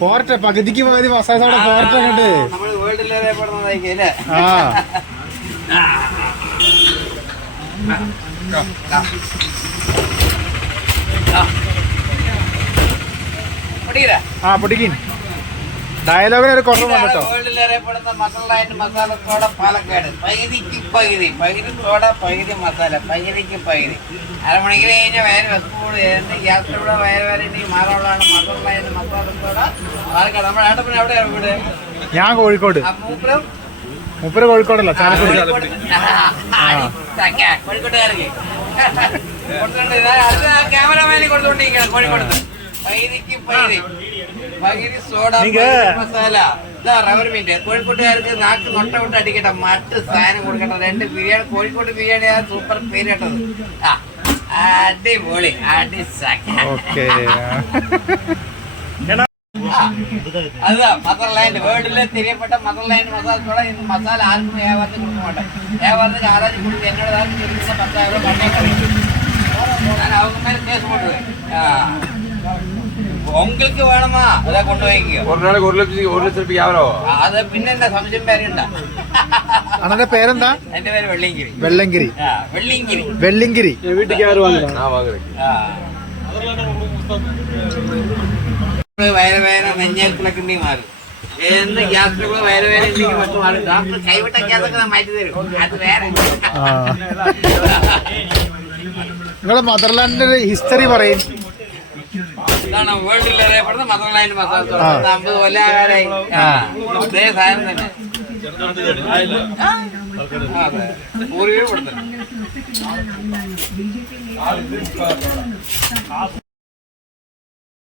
പോരട്ടെ, പകുതിക്ക് പകുതി മസാല പോരട്ടെ അങ്ങോട്ട്. ആ പൊടിക്കും ഡയലോഗിന് ഒരു കുറവ് വന്നിട്ടോ. വേൾഡിലറിയപ്പെടുന്ന മക്കളായിട്ട് മസാലത്തോടെ പാലക്കാട് പകുതിക്ക് പകുതി, പകുതി തോട പകുതി മസാല, പകുതിക്ക് പകുതി. അരമണിക്കൂർ കഴിഞ്ഞാൽ വയറ് വെസ്കൂട് ഗ്യാസിലൂടെ വയറ് വരെ മാറുള്ളതാണ് മക്കളായിട്ട് മസാലത്തോട പാലക്കാട്. നമ്മുടെ ഏട്ടപ്പന എവിടെയാണ് വീട്? ഞാൻ കോഴിക്കോട്. മൂപ്പര് കോഴിക്കോടല്ല, ചാലക്കുടി. കോഴിക്കോട്ടുകാർക്ക് ക്യാമറമാനി കൊടുത്തോണ്ടിരിക്കണം. കോഴിക്കോട് പകുതിക്ക് പകുതി, പകുതി സോഡ മസാല. ഇതാ റബ്ബർ മീറ്റ്. കോഴിക്കോട്ടുകാർക്ക് നാക്ക് നൊട്ട വിട്ട് അടിക്കട്ടെ, മറ്റ് സാധനം കൊടുക്കട്ടെ. 2 ബിരിയാണി, കോഴിക്കോട് ബിരിയാണി സൂപ്പർ പേര് കേട്ടത്. അടിപൊളി അടി. അതാ മദർലാൻഡ്, വേൾഡിലെ തിരിയപ്പെട്ട മദർലാൻഡ് മസാല സോഡ. ഇന്ന് മസാല ആർക്കും വ്യാപാരത്തിൽ കൊടുക്കട്ടെ. വ്യാപാരത്തിൽ ആരാധന കൊടുത്ത് എന്നോട് 10,000 ഞാൻ അവന്മാരെ കേസ് കൊണ്ടുപോയി. உங்களுக்கு வேணுமா அதை கொண்டு வைங்க. ஒரு நாளைக்கு 1,00,000 അത് പിന്നെ എന്താ സംശയം പേരുണ്ട? അണ്ണന്റെ പേരെന്താ? എന്റെ പേര് വെള്ളിങ്കിരി. വെള്ളങ്കിരി. വെള്ളിങ്കിരി. വെള്ളിങ്കിരി. വീട്ടിലേക്ക് വയറുവേദന നെഞ്ഞേൽക്കിളക്കേണ്ടി മാറും. എന്ന് ഗ്യാസിലൂടെ വയറുവേദന ഉണ്ടെങ്കിൽ മറ്റു മാറും. ഡോക്ടർ കൈവിട്ട ഗ്യാസൊക്കെ മാറ്റി തരും. അത് വേറെ. നിങ്ങളെ മദർലാൻഡിന്റെ ഹിസ്റ്ററി പറയും. ഇതാണ് വേൾഡിൽ അറിയപ്പെടുന്ന മദർലാൻഡ് മസാല സോഡ. 50 കൊല്ലകാരായി അതേ സാധനം തന്നെ. പൂർവീകപ്പെടുത്തുന്നു.